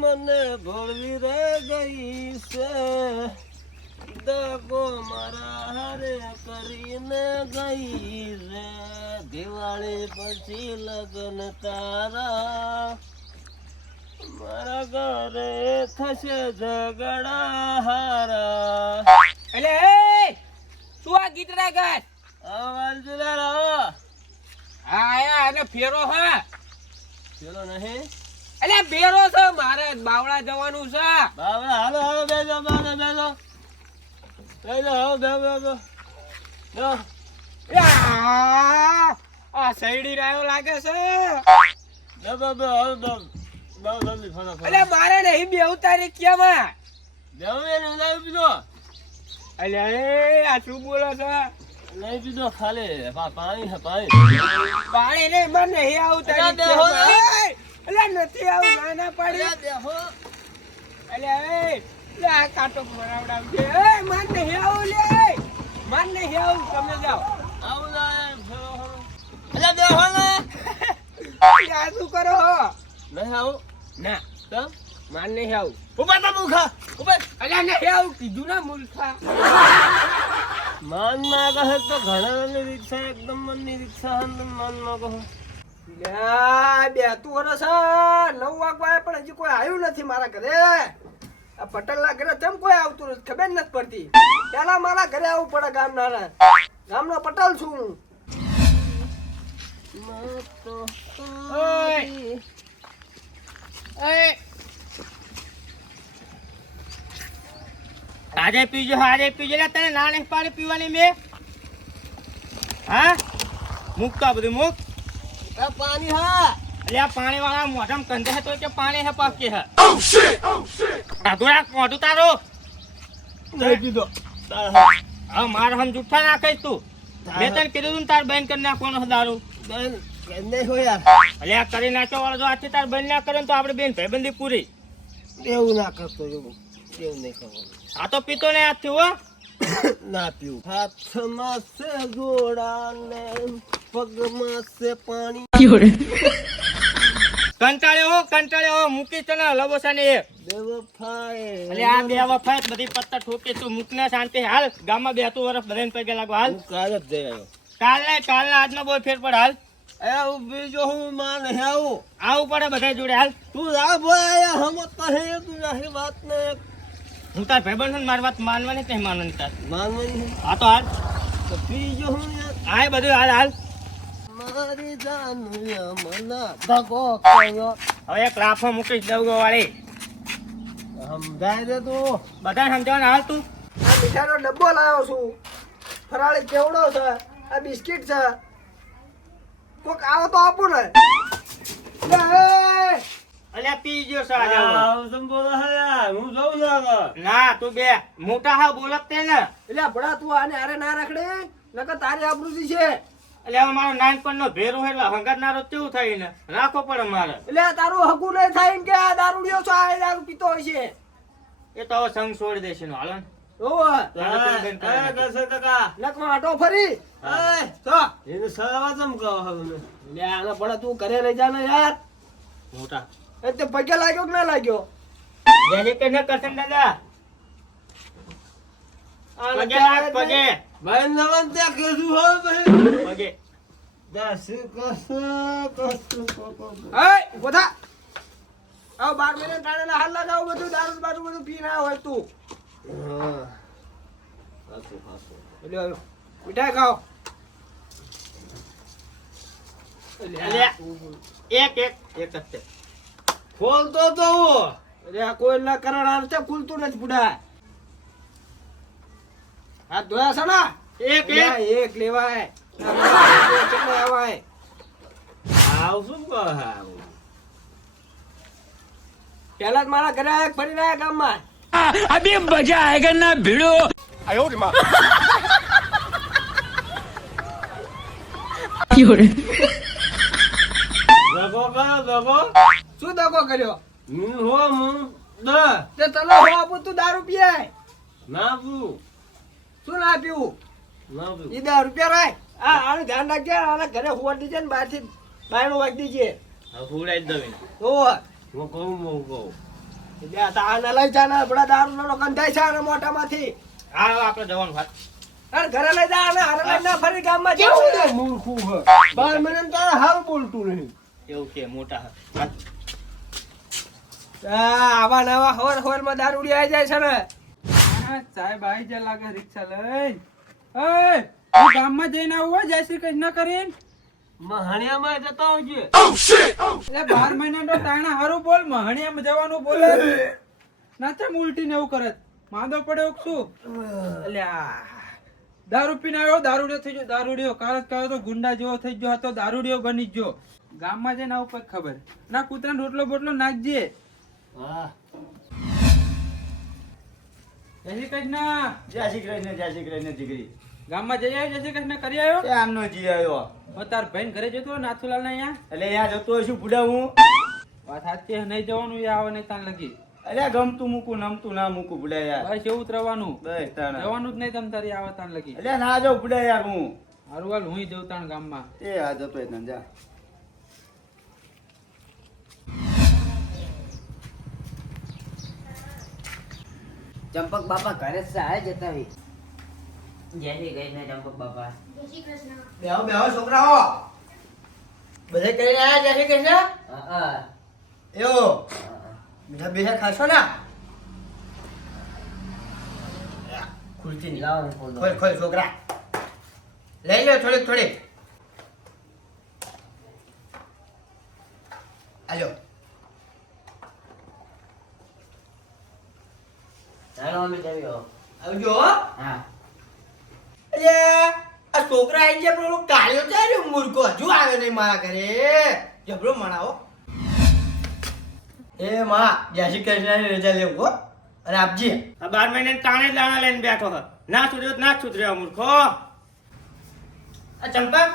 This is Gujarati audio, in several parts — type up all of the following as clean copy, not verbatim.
મને ભોળવી રે ગઈ છે, દગો મારા હારે કરીને ગઈ રે, દિવાળી પછી લગ્ન તારા મારા ઘરે થશે ઝઘડા હારા. એટલે શું આ ગીત રાગત અવાજ જરા રહો. હા આયા અને ફેરો હા ચલો નહીં એટલે બેરો છે મારે બાવળા જવાનું છે. બાબા હાલો હાલો બેસો બાબા બેસો બેસો હાલો બેસો બેસો. આ સૈડી રાયો લાગે છે. બેસો બેસો હાલો બેસો જલ્દી ફટાફટ. એટલે મારે નહીં બેહું તારી કેમાં બેસો એને નહીં પીધો. એટલે આ શું બોલો છે? નહીં પીધો ખાલી પાણી છે પાણી. પાણી નહીં મને નહીં આવું તારી બેહો ને. કેમાં. એટલે નથી આવું ના ના પાડી. બેસો એટલે આ કાંટો મરાવડાવજે. માર નહીં આવું લે માર નહીં આવું તમે જાઓ. આવું જાય ફેરો હાલો. અલ્યા બેસો ને. આ શું કરો હો? નહીં આવું ના કેમ માર નહીં આવું. ઉપર તો મુખા ઉપર. અલ્યા નહીં આવું કીધું ને મૂર્ખા. માન માં કહે તો ઘણા રિક્ષા એકદમ મનની રિક્ષા માન માં કહો. લ્યા, બે તું વરસ 9 વાગવા પણ હજી કોઈ આવ્યું નથી મારા ઘરે. આ પટેલના ઘરે કેમ કોઈ આવતું નથી ખબર નથી પડતી. પેલા મારા ઘરે આવવું પડે ગામના. ગામનો પટેલ છું હું. ઓય. આજે પીજો લે તને ના નહીં પાણી પીવાની મેં. હા મૂકતા બધું મૂક. પાણી હા એટલે આ પાણી વાળા મોઢામાં કંધે તો કે પાણી હે પાકે હે. મોઢું તારું નહીં પીધો. હા મારે હમ જુઠ્ઠા નાખે તું. મેં તને કીધું તું તાર બેન કરી નાખવાનો દારૂ. નહીં હોય યાર. એટલે આ કરી નાખ્યો વાળો જો આજથી તાર બેન ના કરે ને તો આપણે બેન ભાઈબંધી પૂરી. એવું ના કરતો એવું નહીં કરવાનું. આ તો પીતો ને આજથી હો. ના પીવું. હાથમાં છે ઘોડા ને પગમાં છે પાણી. કંટાળ્યો હો મૂકી તને લબોસાને એ. બેવફાએ. એટલે આ બે વફાત બધી પત્તા ઠોકી તું મૂકને શાંતિ હાલ. ગામમાં 2 વર્ષ બધાને પગે લાગો હાલ. હું કાલે જ જઈ આવ્યો. કાલને આજનો બહુ ફેર પડ હાલ. બીજો હું માં નહીં આવું. આવું પડે બધા જોડે હાલ. તું રા ભાઈ હમત નહીં તું નહીં વાત ને હું તાર ભાઈબંધ છું, મારી વાત માનવાની નહીં માનવાની તાર. માનવાની. હા તો હાલ તો બીજો હું યાર. આ બધું હાલ મારી જાનુયા મને ધગો કર્યો. હવે એક લાફો મૂકીશ દવગો વાળી. સમજાય દે તું. બધા સમજાવવાનું હાલ તું. આ મીઠાનો ડબ્બો લાવ્યો છું. ફરાળી કેવડો છે. આ બિસ્કિટ છે. કોક આવો તો આપો ને. અલ્યા પી ગયો છે આજે હવે. સંબોધન હે યાર હું જઉં છું. ના તું બે મોટા હા બોલત તે ને. એટલે ભડા તું આને હારે ના રખડે નકર તારી આબરૂ છે. એટલે હવે મારો નાનપણનો ભેરો એટલે હંગારનારો કેવું થાય ને રાખવો પડે મારે. એટલે તારું હગું નહીં થાય ને કે આ દારૂડિયો છો આ દારૂ પીતો હોય છે. એ તો હવે સંગ છોડી દેશે નો હાલો ને. ઓવે કાકા નકમાં આટો ફરી. એ તો એને સવા ચમ કહો હવે એટલે આના ભડા તું ઘરે રહી જા ને યાર. મોટા એ તે પગે લાગ્યો કે ના લાગ્યો? જેને કે ન કરશે ને દાદા. પગે લાગ પગે ભાઈ નવન ત્યાં કેસું હો ભાઈ પગે. દસ કસો એ ઉભો થા. આવ 12 મહિને ટાણે ના હાલ લાગાવ બધું દારૂ બારૂ બધું પી ના હોય તું. હા પાછું પાછું એટલે મીઠાઈ ખાઓ. અલ્યા એક જ છે. ખોલતો તો અરે આ કોઈ ના કરણ આ છે ખુલતું નથી બુડા. આ ધોયા છે ના એક એક લેવાય. કેટલો આવાય આવ શું કહે પેલા જ મારા ઘરે આયા ફરી રહ્યા ગામમાં. अभी मजा आएगा ना भिड़ो. દગો કયો દગો શું દગો કર્યો? હું હો હું દ તે તને હો આપું તું દારૂ પીએ. ના પીવું શું ના પીવું? ના પીવું ઈ 10 રૂપિયા રાય. આ આને ધ્યાન રાખજે. આને ઘરે હુવા દીજે ને બહારથી બાયણું વાગી દીજે. હુડાઈ દઉં. ઓહ હું કહું એટલે આ તાને લઈ જા ને બડા દારૂનો કંધાય છે આને મોઢામાંથી. હા આપણે જવાનું વાત અરે ઘરે લઈ જા ને હારે લઈને ફરી ગામમાં કેવું જાવ. છે મૂર્ખું હે 12 મહિને તારે હાલ બોલતું નહીં. એવું કે મોટા હા. આવા નવા હોરમાં દારૂડી આવી જાય છે ને. સાહેબ આવી જાય લાગે રિક્ષા લઈને. ઓય હું ગામમાં જઈને આવું હો, જય શ્રી કૃષ્ણ કરીને. મહાણિયામાં જતો આવજે. એટલે 12 મહિના તો તાણા હારું બોલ, મહણિયામાં જવાનું બોલે. નાચે ઉલટી ને એવું કરે. માંદો પડ્યો કે શું? અલ્યા દારૂ પીને આવ્યો, દારૂડિયો થઈ ગયો, દારૂડિયો. કારત કર્યો તો ગુંડા જેવો થઈ ગયો હતો, દારૂડિયો બની ગયો. ગામમાં જઈને આવું કઈ ખબર ના. કૂતરાને રોટલો બોટલો નાખજે. હા જય શ્રી કૃષ્ણ. જય શ્રી કૃષ્ણ જય શ્રી કૃષ્ણ દીકરી. ગામમાં જઈ આવ્યો, જય શ્રી કૃષ્ણ કરી આવ્યો. એ આમનો જી આવ્યો. હું તાર ભાઈ ઘરે જતો નાથુલાલ ને અહીંયા. એટલે અહીંયા જતો છું બુડા હું. વાત સાચી છે, નહીં જવાનું એ આવે નહીં તાન લગી. અલ્યા ગમતું મૂકું નમતું ના મૂકું બુડા યાર. બસ એવું જ રહેવાનું. બસ તાણા. જવાનું જ નહીં તમ તારી આવે તાન લગી. અલ્યા ના જાઉં બુડા યાર હું. હારું હાલ હું જઉં તાણ ગામમાં. એ આ જતો એ તને જા. ચંપક બાપા ઘરે સહાય જતા હોય. જય શ્રી કૃષ્ણ ચંપક બાપા. બેહો બેહો છોકરાઓ. બધે કરીને આયા જય શ્રી કૃષ્ણ. હા એવો મીઠા બેઠા ખાશો ને. ખુરશી ની લાવો હું ખોલું. ખોલ ખોલ છોકરા. લઈ લો થોડીક થોડીક. આજો ચાલો અમે જઈએ. આવજો હો. હા અરે આ છોકરા આઈ ગયા પણ ઓલો કાળિયો છે ને મૂર્ખો હજુ આવ્યો નહીં મારા ઘરે. જબરો મણાવો. એ માં જય શ્રી કૃષ્ણની રજા લેવું હો. અને આપજી. આ 12 મહિને તાણે જ લાણા લઈને બેઠો હ. ના સુધર્યો ના સુધર્યો મૂર્ખો. આ ચંપક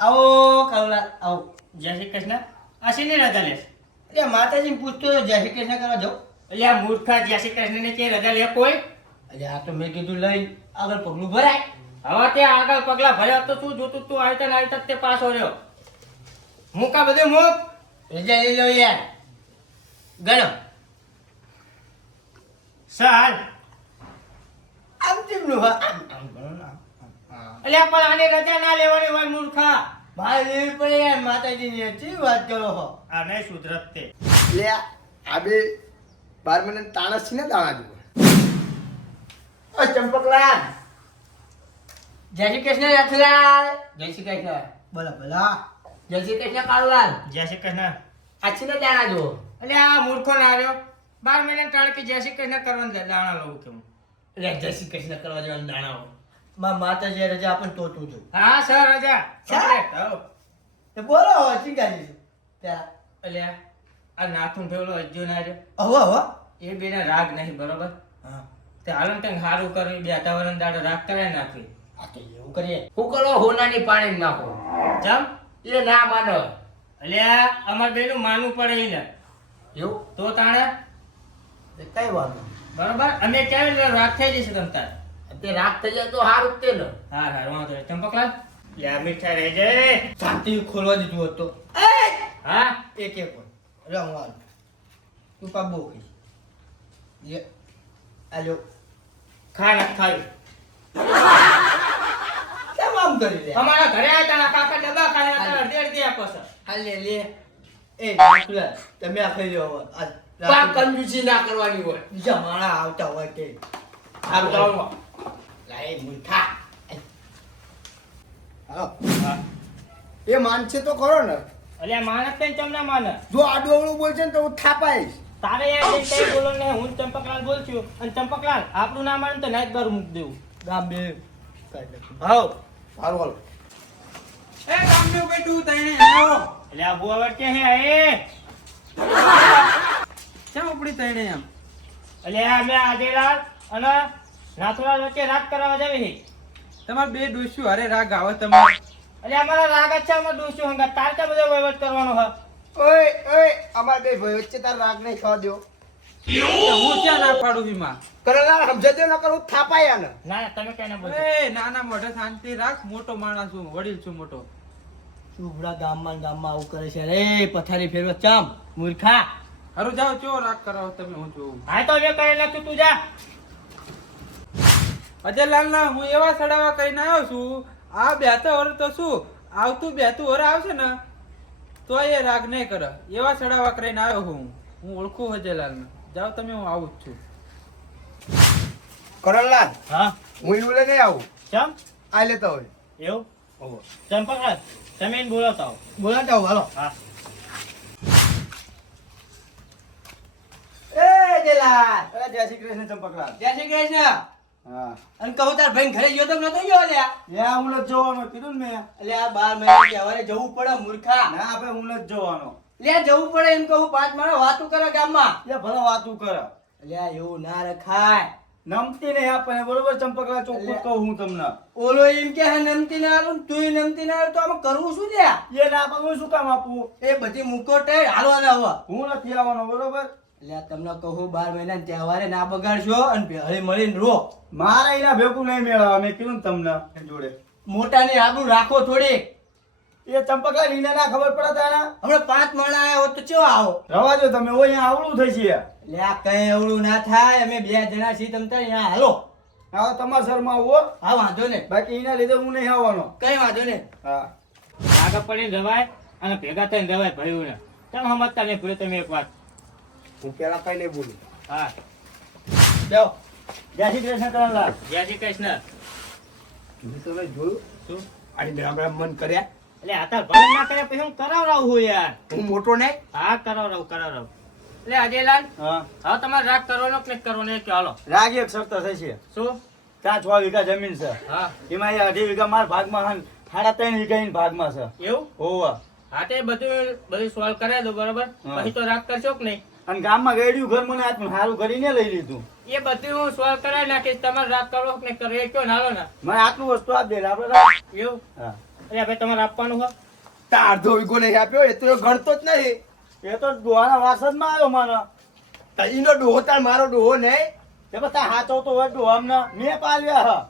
આવો કરુણા આવો. જય શ્રી કૃષ્ણ. આ શેની રજા લેશ? એટલે માતાજીને પૂછતો હતો જય શ્રી કૃષ્ણ કરવા જાઉં. એટલે આ મૂર્ખા જય શ્રી કૃષ્ણ ને કે રજા લે કોઈ? એટલે આ તો મેં કીધું લઈ આગળ પગલું ભરાય. હવે તે આગળ પગલા ભર્યા તો શું જોતું તું આવતા તે પાછો રહ્યો. મૂકા બધું મૂક. રજા લઈ લો યાર. ગણો ચાલ. આમ તેમનું હા આમ આમ ગણો ને આમ આમ. એટલે પણ આને રજા ના લેવાની હોય મૂર્ખા. ભાઈ લેવી પડે યાર માતાજીની કેવી વાત કરો છો. આ નહીં સુધરત તે. એટલે આ બે 12 મહિને તાણસ છે ને દાણા જુઓ. ઓ ચંપકલાલ જય શ્રી કૃષ્ણ રથલાલ. જય શ્રી કૃષ્ણ. ભલા ભલા. જય શ્રી કૃષ્ણ કાળુલાલ. જય શ્રી કૃષ્ણ. આછી ને દાણા જુઓ. એટલે આ મૂર્ખો ના આવ્યો 12 મહિને ટાળ કે જય શ્રી કૃષ્ણ કરવાનું દાણા લઉં કેમ? એટલે જય શ્રી કૃષ્ણ કરવા જવાનું દાણા હોય. માં માતાજી રજા આપણ તો તું જો. હા સર રજા. સર? હઉ. તે બોલો હવે ચીંગાજી ત્યાં. એટલે આ નાથું ફેવલો અજ્જો ના રહ્યો. હવે હવે એ બેના રાગ નહીં બરોબર. હા તે હાલન તને સારું કરી બે વાતાવરણ દાડો રાગ કરાય નાખી. આ તો એવું કરીએ. હું કરો હોનાની પાણી નાખો. જમ. એ ના માનો. એટલે અમાર બેનું માનવું પડે એને. એવું તો તાણે તે કઈ વાત નહીં. બરોબર અમે ક્યારે રાગ થઈ જશે તમ તાર. તે રાત થઈ જાય તો હારું જ તે ને. હા હા વાંધો નહીં. ચંપકલાલ લે આ મીઠાઈ રહી જાય. શાંતિ ખોલવા દીધું હોત તો હા એક એક હોય રમવાનું તું પા બહુ ખઈ લે આલ્યો ખા ના ખાઈ. કેમ આમ કરી લે અમારા ઘરે આવ્યા તા કાકા ડબ્બા ખાયા તા અડધી અડધી આપો છો. હાલ લે લે એ નાખલા તમે આ ખાઈ લો હવે આ પાક કંજૂસી ના કરવાની હોય. બીજા માણા આવતા હોય તે સારું ચાલો. લાય મૂર્ખા હા હા. એ માનશે તો ખરો ને એટલે માણસ તને ચમ ના માને. જો આડું અવળું બોલશે ને તો હું થાપાઈશ તારે યાર જઈને કઈ બોલો ને હું ચંપકલાલ બોલ છું અને ચંપકલાલ આપણું નામ માને તો નાઈટ બાર મૂક દેવું. ગામ બે હાઉ. સારું હાલો એ ગામનું બેટું તઈને આવો. એટલે આ બુઆવર કે હે એ. કેમ ઉપડી તઈને એમ? એટલે આ મે આદેલાલ અને નાથુલાલ વચ્ચે રાગ કરાવવા જાવી છે. તમારે બે ડોસ્યું અરે રાગ આવે તમારે. એટલે અમારા રાગ જ છે અમાર દોસ્તો હંગા તાર તો બધો વહીવટ કરવાનો હ. ઓય ઓય અમાર બે ભાઈ વચ્ચે તાર રાગ નહીં ખાવા દો હું ક્યાં ના પાડું બીમાં? કરેલા સમજે દે ન કરું થાપાયા ને ના ના તમે કેને બોલ. એ નાના મોઢે શાંતિ રાખ. મોટો માણસ છું, વડીલ છું મોટો. સુભડા ગામમાં આવું કરે છે રે પથારી ફેરવા ચામ મૂર્ખા હારું જાઓ ચો રાગ કરાવો તમે હું જોઉં હા તો જે કરી નાખ્યું તું જા. અજયલાલ ના હું એવા સડાવા કરીને આવ્યો છું. આ બેતો વર તો શું આવતું બેતું વર આવશે ને તો એ રાગ નહીં કરે એવા સડાવા કરીને આવ્યો હું ઓળખું અજયલાલ ને. જાઓ તમે હું આવું જ છું. કરણલાલ હા હું એવું લઈને આવું ચમ આ લેતો હોય એવું ઓહો ચંપકલાલ તમે એને બોલાવતા આવો. બોલાતા આવું હાલો. હા એ જેલા અરે જય શ્રી કૃષ્ણ ચંપકલાલ. જય શ્રી કૃષ્ણ. હા અને કહું તાર ભાઈ ઘરે ગયો તો નતો ગયો લ્યા. યા હું નથી જોવાનો કીધું ને મેં. એટલે આ 12 મહિના તહેવારે જવું પડે મૂર્ખા. ના આપણે હું નથી જોવાનો. લે જવું પડે એમ કહું 5 માણસ વાતું કરે ગામમાં. લે ભલે વાતું કરે. લે એવું ના રખાય. નમતી નહીં આપણને બરોબર ચંપકલાલ ચોખ્ખું કહું હું તમને. ઓલો એમ કે હા નમતી ના આલું તું નમતી ના આલું તો આમાં કરવું શું લ્યા. એ ના આપે હું શું કામ આપું. એ બધી મુકોટ હાલવાના હવે. હું નથી આવવાનો બરોબર. એટલે તમને કહું 12 મહિના તહેવારે ના બગાડશો અને હળી મળીને રો. મારા એના ભેગું નહીં મેળવા મેં કીધું ને તમને જોડે. મોટાની આબરૂ રાખો થોડી. એ ચંપકલાલ એને ના ખબર પડે તારા. હમણાં 5 માણસ આયા હોત તો ચેવા આવો. રવા દો તમે ઓ અહીંયા આવડું થઈ છે. એટલે આ કઈ એવડું ના થાય અમે 2 જણા છીએ તમ તાર અહીંયા હાલો. હા તમારા શરમાં આવો. હા વાંધો ને બાકી એના લીધે હું નહીં આવવાનો. કઈ વાંધો ને. હા આગળ પડીને રવાય અને ભેગા થઈને રવાય ભાઈઓને. કેમ સમજતા નહીં ભૂલે તમે એક વાત. હું પેલા કઈ નહીં બોલું. હા જાઓ. જય શ્રી કૃષ્ણ કરણલાલ. જય શ્રી કૃષ્ણ. મેં તો નહીં જોયું. શું આની બેરા મન કર્યા. એટલે આ તાર ભલે ના કરે પછી હું કરાવરાવું હું યાર. હું મોટો નહીં. હા કરાવરાવું. એટલે અજયલાલ હા હવે તમારે રાગ કરવાનો કે નહીં કરવાનો એ કે હાલો. રાગ એક શરત થઈ છે. શું ત્યાં 6 વીઘા જમીન છે. હા એમાં એ 2.5 વીઘા મારા ભાગમાં છે. 3.5 વીઘા એના ભાગમાં છે. એવું હોવા. હા તે બધું સોલ્વ કરાવી દો બરાબર. હા. પછી તો રાગ કરશો કે નહીં. અને ગામમાં ગયડ્યું ઘર મને આજ સારું કરીને લઈ લીધું. એ બધું હું સોલ્વ કરાવી નાખીશ. તમારે રાગ કરવો કે નહીં કરવો એ કયો નાલો ને. મને આટલું વસ્તુ આપ દે આપણે રાગ. એવું હા એટલે ભાઈ તમારે આપવાનું હોય. તા અડધો વીઘો નહીં આપ્યો એ તો ગણતો જ નહીં. એ તો ડોહાના વાસદમાં આવ્યો મને. એનો ડોહો તાર મારો ડોહો નહીં. તે બધા હાચો તો હોય ડોહામને મેં પાલ્યા હા.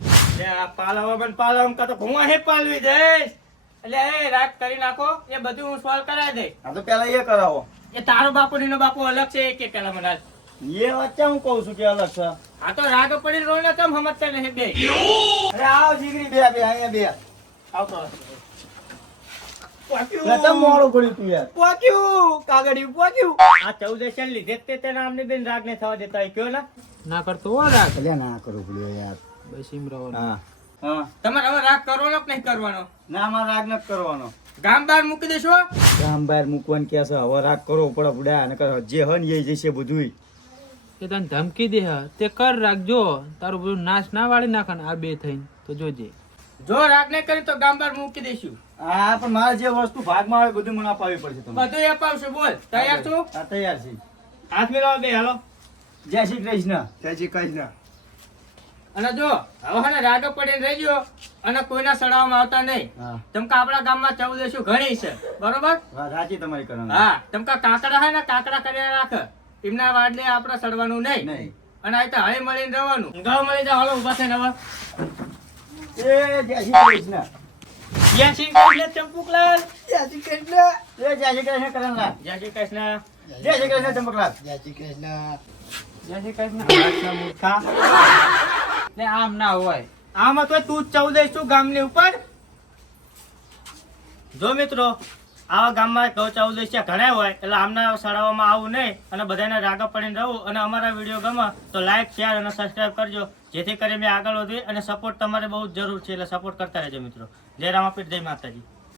એટલે આ પાલવા પણ પાલવા કાં તો હું અહીં પાલવી દઈશ. એટલે એ રાગ કરી નાખો એ બધું હું સોલ્વ કરાવી દઈશ. આ તો પેલા એ કરાવો. એ તારો બાપુ ને એનો બાપુ અલગ છે એ કે પેલા મને હાલ. એ વચ્ચે હું કહું છું કે અલગ છે. આ તો રાગ પડી રોને કેમ સમજતા નહીં બે. અરે આવ જીગરી બે અહીંયા બે. આવતો પ્રથમ મોડું પડ્યું તું યાર. પોક્યું કાગળિયું પોક્યું. આ 14 લીધે જ તે તેના આમને બેન રાગ ને થવા દેતા હોય કયો ના. ના કરતો હો રાગ અલ્યા ના કરું પડ્યો યાર. બસ એમ રહો. હા હા તમારે હવે રાગ કરવાનો કે નહીં કરવાનો. ના મારે રાગ નથી કરવાનો. ગામ બહાર મૂકી દેશો. ગામ બહાર મૂકવાનું કે છે હવે રાગ કરવો પડે બુડા અને જે હન એ જશે બધું. એ તને ધમકી દે હા, તે કર રાખજો તારું બધું નાશ ના વાળી નાખે આ બે થઈને તો જોજે. જો રાગ નહીં કરી તો ગામ બહાર મૂકી દેશું. હા પણ મારે જે વસ્તુ ભાગમાં આવે બધું મને અપાવી પડશે તમને. બધું અપાવશું. બોલ તૈયાર છું. હા તૈયાર છે. હાથ મિલાવો બે હાલો. જય શ્રી કૃષ્ણ. જય શ્રી કૃષ્ણ. અને જો હવે હે ને રાગ પડીને રહેજો અને કોઈના સડાવવામાં આવતા નહીં. હા તમકા આપણા ગામમાં 14 ઘણી છે બરોબર. વાત સાચી તમારી કરવાની. હા તમકા કાકડા હે ને કાકડા કર્યા રાખ. એમના વાડલે આપણે સડવાનું નહીં. નહીં. અને આ તો હળી મળીને રહેવાનું. ગાવ મળી જાવ હાલો ઊભા થઈને હવે. એ જય શ્રી કૃષ્ણ. જય શ્રી કૃષ્ણ ચંપકલાલ. જય શ્રી કૃષ્ણ. એ જય શ્રી કૃષ્ણ કરણલાલ. જય શ્રી કૃષ્ણ. જય શ્રી કૃષ્ણ ચંપકલાલ. જય શ્રી કૃષ્ણ. જય શ્રી કૃષ્ણ. મૂર્ખા. ને આમ ના હોય. આમાં તો તું 14 છું ગામની ઉપર. જો મિત્રો આવા ગામમાં 14 ઘણા હોય એટલે આમના સડાવવામાં આવું નહીં અને બધાને રાગા પડીને રહું. અને અમારા વિડીયો ગમે તો લાઈક શેર અને સબસ્ક્રાઈબ કરજો જેથી કરીને મેં આગળ વધીએ અને સપોર્ટ તમારે બહુ જ જરૂર છે એટલે સપોર્ટ કરતા રહેજો મિત્રો. જય રામાપીઠ, જય માતાજી.